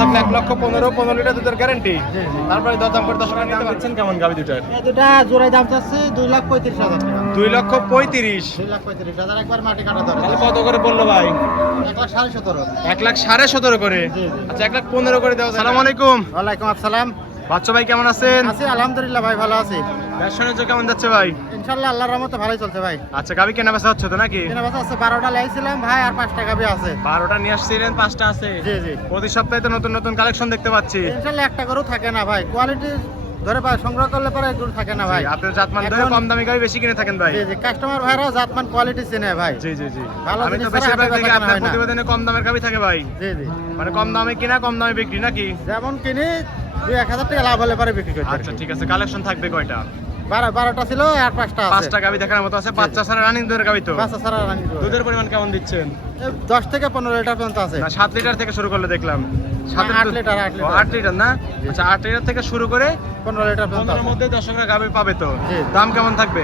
থাকলে 1,15,000 15 লিটার দুধের গ্যারান্টি। তারপরে দরদাম করে দর্শকরা নিতে পারছেন কেমন গাবি দুটার? দুটা জোড়ায় দাম চাচ্ছে 2,35,000 টাকা। 2,35,000। 2,35,000 একবার মাটি কাটা ধরে। তাহলে কত করে বললো ভাই? 1,17,500। 1,17,500 করে। আচ্ছা 1,15,000 করে দাও। আসসালামু আলাইকুম। ওয়ালাইকুম আসসালাম। বাচ্চা ভাই কেমন আছেন? আছি আলহামদুলিল্লাহ ভাই, ভালো আছি। ব্যবসা বাণিজ্য কেমন যাচ্ছে ভাই? ইনশাআল্লাহ আল্লাহর রহমতে ভালোই চলছে ভাই। আচ্ছা গাবি কেনা বেচা হচ্ছে তো নাকি? কেনা বেচা আছে, 12টা লাইছিলাম ভাই, আর 5টা গাবি আছে। 12টা নিয়ে আসছিলেন, 5টা আছে। জি জি। প্রতি সপ্তাহে তো নতুন নতুন কালেকশন দেখতে পাচ্ছি। ইনশাআল্লাহ একটা গরু থাকে না ভাই, কোয়ালিটি ধরে পায় সংগ্রহ করলে পরে গরু থাকে না ভাই। আপনার জাতমান ধরে এখন- কম দামি গাবি বেশি কিনে থাকেন ভাই। জি জি, কাস্টমার ভাইরা জাতমান কোয়ালিটি চেনে ভাই। জি জি জি। ভালো আমি তো জিনিস বেশিরভাগ ছাড়া দেখি হাতে আপনার হয় না। প্রতিবেদনে কম দামের গাবি থাকে ভাই। জি জি। মানে কম দামে কিনা কম দামে বিক্রি নাকি? যেমন কিনি 2-1,000 টাকা লাভ হলে পরে বিক্রি করতে আচ্ছা ঠিক আছে, কালেকশন থাকবে কয়টা? 12টা ছিল আর 5টা আছে। 5টা গাবি দেখার মতো আছে। বাচ্চা ছাড়া রানিং দুধের গাবি তো। বাচ্চা ছাড়া রানি গরু। দুধের পরিমাণ কেমন দিচ্ছেন? 10 থেকে 15 লিটার পর্যন্ত আছে। না 7 লিটার থেকে শুরু করলে দেখলাম। 8 লিটার, 8 লিটার। 8 লিটার না? আচ্ছা 8 লিটার থেকে শুরু করে 15 লিটার পর্যন্ত 15 এর আছে। মধ্যে দর্শকরা গাবি পাবে তো। জি। দাম কেমন থাকবে?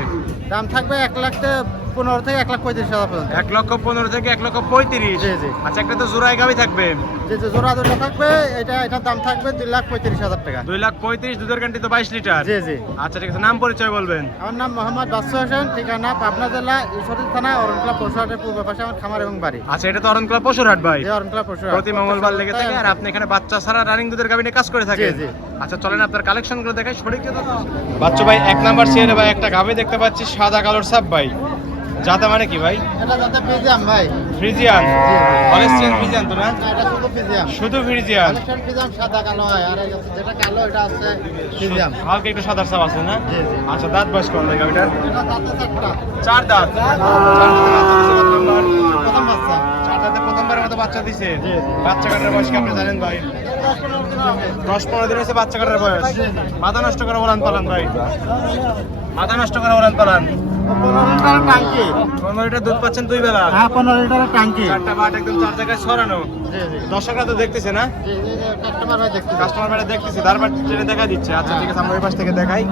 দাম থাকবে 1,15,000 থেকে 1,35,000 পর্যন্ত। 1,15,000 থেকে 1,35,000। জি জি। আচ্ছা একটা তো জোড়ায় গাবি থাকবে। যে যে জোড়া দুটো থাকবে, এটার দাম থাকবে 2,35,000 টাকা। 2,35,000 দুধের গ্যারান্টি তো 22 লিটার। জি জি। আচ্ছা ঠিক আছে, নাম পরিচয় বলবেন। আমার নাম মোহাম্মদ বাদশা হোসেন, ঠিকানা পাবনা জেলা ঈশ্বরদী থানা অরণকুলা পশুহাটের পূর্ব পাশে আমার খামার এবং বাড়ি। আচ্ছা এটা তো অরণকুলা পশুরহাট ভাই। এই অরণকুলা পশুহাট প্রতি মঙ্গলবার লেগে থাকে আর আপনি এখানে বাচ্চা ছাড়া রানিং দুধের গাবি নিয়ে কাজ করে থাকেন। জি, জি। আচ্ছা চলেন আপনার কালেকশন গুলো দেখাই। সঠিক বাচ্চা ভাই 1 নাম্বার সিরিয়ালে ভাই একটা গাবি দেখতে পাচ্ছি সাদা কালোর সাপ ভাই। জাতা মানে কি ভাই? এটা যাতে ফিজিয়াম ভাই। ফ্রিজিয়ান। হলস্টিয়ান ফ্রিজিয়ান তো না? না, এটা শুধু ফিজিয়াম। শুধু ফ্রিজিয়ান। কালেকশন ফিজিয়াম সাদা কালো হয়, আর এই হচ্ছে যেটা কালো এটা হচ্ছে ফিজিয়াম। হালকা একটু সাদার সাপ আছে না? জি জি। আচ্ছা দাঁত বয়স কোন লাগে গাবিটার? এটা দাঁতে চারটা। 4 দাঁত। 4 দাঁতে বাচ্চা দিছে কত নাম্বার? প্রথম বাচ্চা। 4 দাঁতে প্রথমবারের মতো বাচ্চা দিছে। জি, জি। বাচ্চা কাটার বয়স কি আপনি জানেন ভাই? 10-15 দিন হয়েছে বাচ্চা কাটার বয়স। মাথা নষ্ট করে ওলান পালান ভাই। মাথা নষ্ট করে ওলান পালান। 15 লিটারের ট্যাঙ্কি। 15 লিটার দুধ পাচ্ছেন 2 বেলা। হ্যাঁ, 15 লিটারের ট্যাঙ্কি। 4টা বাট একদম 4 জায়গায় ছড়ানো। জি জি। দর্শকরা তো দেখতেছে না? জি জি, কাস্টমার ভাই দেখতে পাচ্ছে। কাস্টমার বাইরে দেখতেছে, তারপর ট্রেনে দেখা দিচ্ছে। আচ্ছা ঠিক আছে, আমরা ওই পাশ থেকে দেখাই।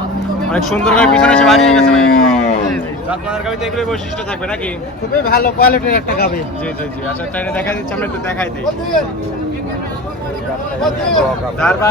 অনেক সুন্দর করে পিছনে এসে বাড়িয়ে গেছে ভাই। আপনার গাবিতে এগুলো বৈশিষ্ট্য থাকবে নাকি? খুবই ভালো কোয়ালিটির একটা গাভী। জি জি জি। আচ্ছা ট্রেনে দেখা দিচ্ছে, আমরা একটু দেখাই দিই। তারপর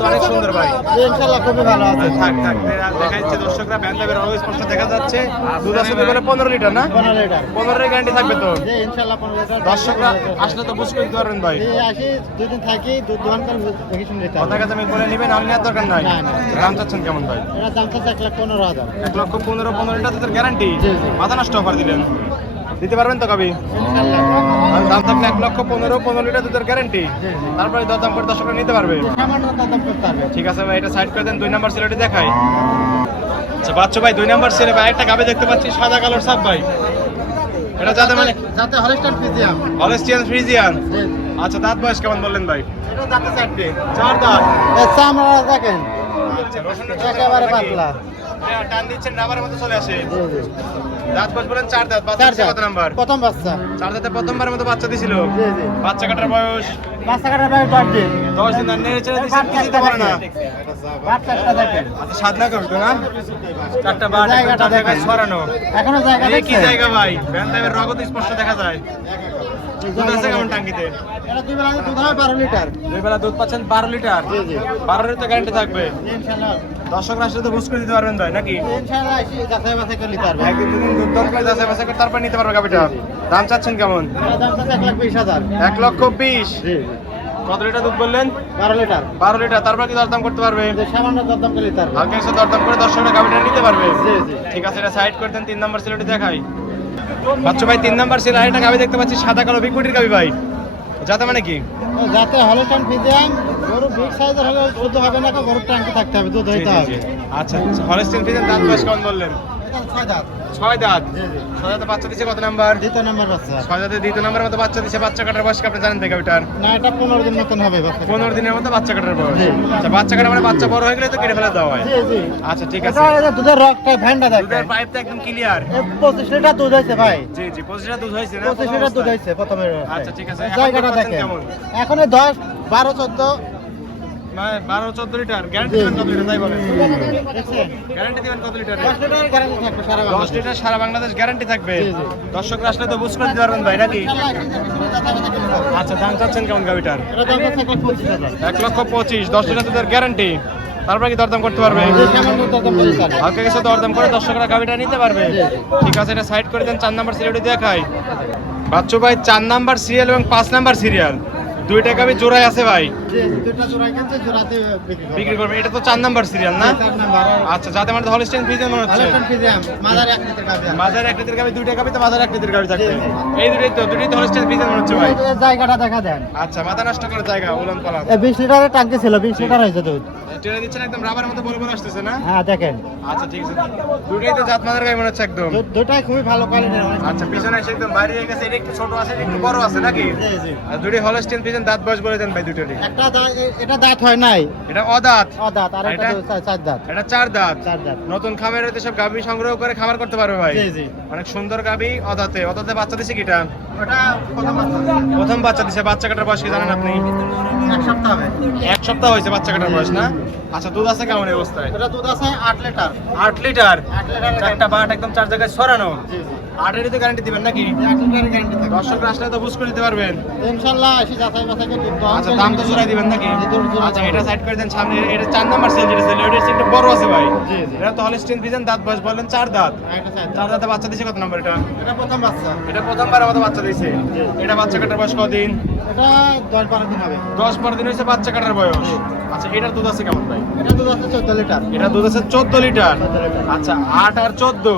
তো অনেক সুন্দর ভাই। জি, ইনশাআল্লাহ খুবই ভালো আছে। থাক থাক দেখা যাচ্ছে দর্শকরা ব্যান্ডাবের আরো স্পষ্ট দেখা যাচ্ছে। দুধ আছে বলে 15 লিটার না? 15 লিটার। 15 এর গ্যারান্টি থাকবে তো। জি, ইনশাআল্লাহ 15 লিটার। দর্শকরা আসলে তো বুঝ করতে পারবেন ভাই। জি, আসি 2 দিন থাকি, দুধ দোয়ান করে দেখে শুনে নিতে কথা হবে। কথা আমি বলে নেবেন, আমি নেওয়ার দরকার নাই। না, না। দাম চাচ্ছেন কেমন ভাই? এটার দাম চাচ্ছে 1,15,000। 1,15,000 15 লিটার দুধের গ্যারান্টি। জি, জি। মাথা নষ্ট অফার দিলেন, দিতে পারবেন তো কবি? ইনশাআল্লাহ। আর দাম থাকলে 1,15,000 15 লিটার দুধের গ্যারান্টি। জি, জি। তারপরে দরদাম করে দর্শকরা নিতে পারবে। সামান্য দাম করতে হবে। ঠিক আছে ভাই, এটা সাইড করে দেন। 2 নাম্বার সিলেটি দেখাই। আচ্ছা বাচ্চা ভাই 2 নাম্বার সিলে ভাই একটা গাবে দেখতে পাচ্ছি সাদা কালোর সাপ ভাই। এটা যাতে মানে যাতে হলস্টাইন ফিজিয়াম। Holstein Friesian. জি। আচ্ছা দাঁত বয়স কেমন বললেন ভাই? এটা যাতে চারটে। 4 দাঁত। এই চামড়া দেখেন। আচ্ছা রসুনের একেবারে পাতলা। হ্যাঁ, টান দিচ্ছেন রাবারের মতো চলে আসে। জি, জি। দাঁত বয়স বলেন 4 দাঁত। বাচ্চা চার কত নাম্বার? প্রথম বাচ্চা। 4 দাঁতে প্রথমবারের মতো বাচ্চা দিছিল। জি, জি। বাচ্চা কাটার বয়স বাচ্চা কাটার প্রায় 10 দিন। 10 দিন। আর নেড়ে চেড়ে দিচ্ছেন, কি দিতে পারে না। বাচ্চাটা দেখেন। আচ্ছা সাধনা করবে তো না? 4টা বাট জায়গাটা 4 জায়গায় দেখেন। ছড়ানো। এখনো জায়গা এই কি দেখছেন? জায়গা ভাই? ব্যান্ডাবের রগত স্পষ্ট দেখা যায়। দুধ আছে কেমন টাঙ্কিতে? এটা 2 বেলা দুধ হয় 12 লিটার। 2 বেলা দুধ পাচ্ছেন 12 লিটার। জি, জি। 12 লিটার গ্যারান্টি থাকবে। ইনশাআল্লাহ। দর্শকরা আসলে তো বুঝ করে দিতে পারবেন ভাই নাকি? ইনশাআল্লাহ এসে যাচাই বাছাই করে নিতে পারবে। একদিন দুদিন দুধ দরকার যাচাই বাছাই করে তারপর নিতে পারবে গাবিটা। দাম চাচ্ছেন কেমন? এটার দাম চাচ্ছে 1,20,000। 1,20,000। জি, জি। কত লিটার দুধ বললেন? 12 লিটার। 12 লিটার। তারপর কি দরদাম করতে পারবে? যে সামান্য দরদাম করে নিতে পারবে। হালকা কিছু দরদাম করে দর্শকরা গাবিটা নিতে পারবে। জি, জি। ঠিক আছে, এটা সাইড করে দেন। 3 নাম্বার সিলেটি দেখাই। বাচ্চা ভাই 3 নাম্বার সিলে আরেকটা গাবি দেখতে পাচ্ছি সাদা কালো বিকুটির গাবি ভাই। যাতে মানে কি? ও, যাতে হলস্টাইন ফিজিয়াম গরু বিগ সাইজের হলে দুধ হবে না, গরুর ট্যাঙ্কি থাকতে হবে, দুধ হইতে হবে। আচ্ছা হলস্টিয়ান ফ্রিজিয়ান দাঁত বয়স কেমন বললেন? এটা 6 দাঁত। 6 দাঁত। জি, জি। 6 দাঁতে বাচ্চা দিছে কত নাম্বার? দ্বিতীয় নম্বর বাচ্চা। 6 দাঁতে দ্বিতীয় নাম্বার মতো বাচ্চা দিছে। বাচ্চা কাটার বয়স কি আপনি জানেন দেখে ওইটার? না, এটা 15 দিন মতন হবে বাচ্চা। 15 দিনের মতো বাচ্চা কাটার বয়স। জি। আচ্ছা বাচ্চা কাটা মানে বাচ্চা বড় হয়ে গেলে তো কেটে ফেলে দেওয়া হয়। জি, জি। আচ্ছা ঠিক আছে। এটা দুধের রকটা ভ্যান্ডা দেখেন। দুধের পাইপটা একদম ক্লিয়ার। 25 লিটার দুধ হয়েছে ভাই। জি জি 25 লিটার দুধ হয়েছে না? 25 লিটার দুধ হয়েছে প্রথমে। আচ্ছা ঠিক আছে। এখন জায়গাটা দুধ পাচ্ছেন দেখেন। কেমন? এখন 10, 12, 14 12-14 লিটার গ্যারান্টি দিবেন কত লিটার তাই বলেন? দেখছেন? গ্যারান্টি দিবেন কত লিটার? 10 লিটার গ্যারান্টি থাকবে সারা 10 বাংলাদেশ। লিটার সারা বাংলাদেশ গ্যারান্টি থাকবে। জি, জি। দর্শকরা আসলে তো বুঝ করে দিতে পারবেন ভাই নাকি? ইনশাআল্লাহ, ঠিক আছে, শুনে যাতা যাতা কিনতে হবে। আচ্ছা দাম চাচ্ছেন কেমন গাবিটার? এটা দাম হচ্ছে 1,25,000 1,25,000 10 লিটার দুধের গ্যারান্টি। তারপরে কি দরদাম করতে পারবে? যে সামান্য দাম বলে স্যার। হালকা কিছু দরদাম করে দর্শকরা গাবিটা নিতে পারবে। ঠিক আছে, এটা সাইড করে দেন। 4 নাম্বার সিরিয়ালটি দেখাই। বাচ্চু ভাই 4 নাম্বার সিরিয়াল এবং 5 নাম্বার সিরিয়াল দুইটা গাবি জোড়ায় আছে ভাই, যে দুটো জোড়াই কিনতে জোড়াতে বিক্রি করবে। এটা তো 4 নাম্বার সিরিয়াল না? 4 নাম্বার। আচ্ছা, যাতে মানে হলস্টেইন ফ্রিজিয়ান মনে হচ্ছে। হলস্টেইন ফ্রিজিয়ান মাদার এক লিটার গাবি আছে। মাঝারি আকৃতির গাবি, দুইটা গাবি তো মাঝারি আকৃতির গাবি থাকবে। এই দুটোই তো হলস্টেইন ফ্রিজিয়ান মনে হচ্ছে ভাই। এই জায়গাটা দেখা দেন। আচ্ছা, মাথা নষ্ট করে জায়গা উলান পালান। 20 লিটারের ট্যাঙ্কি ছিল, 20 লিটার হয়েছে দুধ। টেনে দিচ্ছেন একদম রাবারের মতো বলে বলে আসতেছে না? হ্যাঁ দেখেন, আচ্ছা ঠিক আছে, দুটোই তো জাত মানের গাবি মনে হচ্ছে একদম। দুটাই খুবই ভালো কোয়ালিটির। আচ্ছা, পিছনে এসে একদম বাইরে হয়ে গেছে। এটা একটু ছোট আছে, এটা একটু বড় আছে নাকি? জি জি। আর দুটোই হলস্টেইন ফ্রিজিয়ান। দাঁত বয়স বলে দেন ভাই দুটোরই। এটা দাঁত হয় নাই, এটা অদাঁত, দাঁত, আর একটা এটা? 4 দাঁত। এটা 4 দাঁত। 4 দাঁত। নতুন খামারে তো সব গাবি সংগ্রহ করে খামার করতে পারবে ভাই। জি জি। অনেক সুন্দর গাবি, অদাঁতে। অদাঁতে বাচ্চা দিছে কিটা? ওটা প্রথম বাচ্চা। প্রথম বাচ্চা দিছে। বাচ্চা কাটার বয়স কি জানেন আপনি? 1 সপ্তাহ হবে। 1 সপ্তাহ হয়েছে বাচ্চা কাটার বয়স না? আচ্ছা, দুধ আছে কেমন এই অবস্থায়? এটা দুধ আছে 8 লিটার। 8 লিটার। 8 লিটারের চারটা বাট একদম 4 জায়গায় ছড়ানো। জি জি। 8 এর গ্যারান্টি দিবেন নাকি? 8 লিটারের গ্যারান্টি থাকে। দর্শকরা আসলে তো বুঝ করে দিতে পারবেন। ইনশাআল্লাহ এসে যাচাই বাছাই করে দুধ দাম। আচ্ছা, দাম তো জোড়াই দিবেন নাকি? জি, জোড়াই আচ্ছা, দিবো। এটা সাইড করে দেন। সামনে এটা 4 নাম্বার সেল যেটা ছিল, এটা একটু বড় আছে ভাই। জি, জি। এটা তো হলস্টেইন ফ্রিজিয়ান। দাঁত বয়স বললেন 4 দাঁত। একটা সাইড। 4 দাঁতে বাচ্চা দিছে কত নাম্বার এটা? এটা প্রথম বাচ্চা। এটা প্রথমবারের মতো বাচ্চা দিছে। জি। এটা বাচ্চা কাটার বয়স কতদিন? এটা 10-12 দিন হবে। 10-12 দিন হয়েছে বাচ্চা কাটার বয়স। জি। আচ্ছা, এটার দুধ আছে কেমন ভাই? এটা দুধ আছে 14 লিটার। এটা দুধ আছে 14 লিটার। 14 লিটার। আচ্ছা, 8 আর 14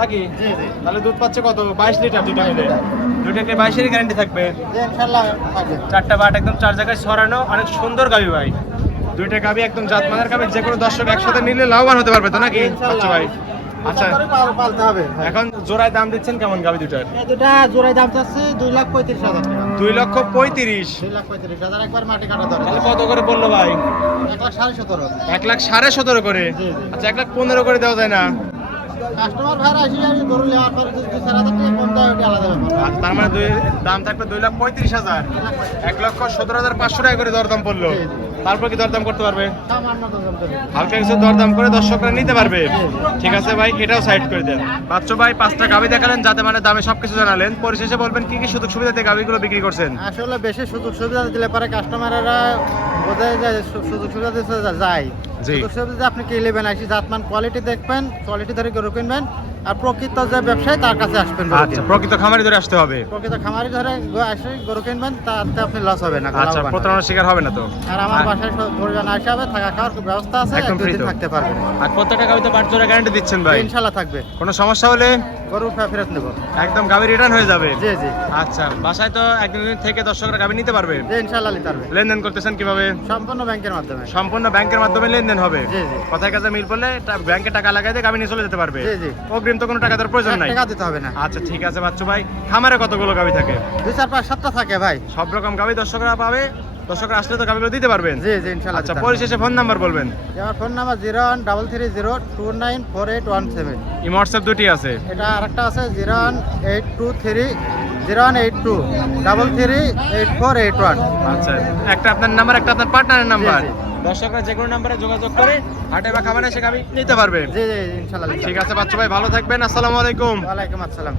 নাকি? জি জি। তাহলে দুধ পাচ্ছে কত? 22 লিটার দুইটা মিলে। 22 লিটার। দুইটাকে 22 এর গ্যারান্টি থাকবে। জি ইনশাআল্লাহ থাকবে। চারটা বাট একদম 4 জায়গায় ছড়ানো, অনেক সুন্দর গাবি ভাই। দুইটা গাবি একদম জাত মানের গাবি, যে কোনো দর্শক একসাথে নিলে লাভবান হতে পারবে তো নাকি? আচ্ছা ভাই। আচ্ছা, পালতে হবে। এখন জোড়ায় দাম দিচ্ছেন কেমন গাবি দুটার? এই দুটা জোড়ায় দাম চাচ্ছে 2,35,000 টাকা। 2,35,000। 2,35,000 একবার মাটি কাটা ধরে। তাহলে কত করে বললো ভাই? 1,17,500। 1,17,500 করে। জি, জি। আচ্ছা, 1,15,000 করে দেওয়া যায় না? কাস্টমার ভাড়া এসে আমি গরু নেওয়ার পরে যদি 2,000 টাকা কম দেয় ওটা আলাদা ব্যাপার। আচ্ছা, তার মানে দাম থাকবে 2,35,000। 1,17,500 টাকা করে দরদাম পড়লো। জি, জি। তারপর কি দরদাম করতে পারবে? সামান্য দাম দেবে। হালকা কিছু দরদাম করে দর্শকরা নিতে পারবে। ঠিক আছে ভাই, এটাও সাইড করে দেন। বাচ্চু ভাই 5টা গাবি দেখালেন, যাতে মানে দামে সবকিছু জানালেন। পরিশেষে বলবেন কি কি সুযোগ সুবিধাতে গাবিগুলো বিক্রি করছেন? আসলে বেশি সুযোগ সুবিধা দিলে পরে কাস্টমাররা বোঝায় যায় সুযোগ সুবিধা দিতে যায়। জি। সুযোগ সুবিধা আপনি কি নেবেন, আসি জাতমান কোয়ালিটি দেখবেন, কোয়ালিটি ধরে গরু কিনবেন, আর প্রকৃত যে ব্যবসায়ী তার কাছে আসবেন গরু আচ্ছা, কিনতে। প্রকৃত খামারি ধরে আসতে হবে। প্রকৃত খামারি ধরে আসে গরু কিনবেন, তাতে আপনি লস হবে না। আচ্ছা, লাভবান হবেন। প্রতারণার শিকার হবে না তো? আর আমার বাসায় ধরবেন আসে হবে, থাকা খাওয়ার ব্যবস্থা আছে, একদম free একদিন তো? থাকতে পারবেন। আর প্রত্যেকটা গাবিতে বাট জোড়া গ্যারান্টি দিচ্ছেন ভাই? ইনশাল্লাহ থাকবে। কোনো সমস্যা হলে গরু ফেরত নেব। একদম গাবি রিটার্ন হয়ে যাবে? জি জি। আচ্ছা, বাসায় তো একদিন থেকে দর্শকরা গাবি নিতে পারবে? জি ইনশাল্লাহ নিতে পারবে। লেনদেন করতেছেন কিভাবে? সম্পূর্ণ ব্যাংকের মাধ্যমে। সম্পূর্ণ ব্যাংকের মাধ্যমে লেনদেন হবে? জি জি। কথায় কাজে মিল পড়লে ব্যাংকে টাকা লাগাই দিয়ে গাবি নিয়ে চলে যেতে পারবে? জি জি। অগ্রিম তো কোনো টাকা দেওয়ার প্রয়োজন 1 নাই? টাকা দিতে হবে না। আচ্ছা ঠিক আছে বাচ্চু ভাই, খামারে কতগুলো গাবি থাকে? 2-4-5 সপ্তাহ থাকে ভাই। সব রকম গাবি দর্শকরা পাবে? দর্শকরা আসলে তো গাবিগুলো দিতে পারবেন? জি জি ইনশাল্লাহ। আচ্ছা, পরিশেষে ফোন নাম্বার বলবেন। আমার ফোন নাম্বার 0133029481 এই হোয়াটসঅ্যাপ দুটি আছে? এটা আরেকটা আছে 01823 আচ্ছা, একটা আপনার নাম্বার, একটা আপনার পার্টনারের নাম্বার। জি, দর্শকরা যে কোনো নাম্বারে যোগাযোগ করে হাটে বা খামারে এসে গাবি নিতে পারবে। জি জি ইনশাল্লাহ। ঠিক আছে বাচ্চু ভাই, ভালো থাকবেন। আসসালামু আলাইকুম। ওয়ালাইকুম আসসালাম।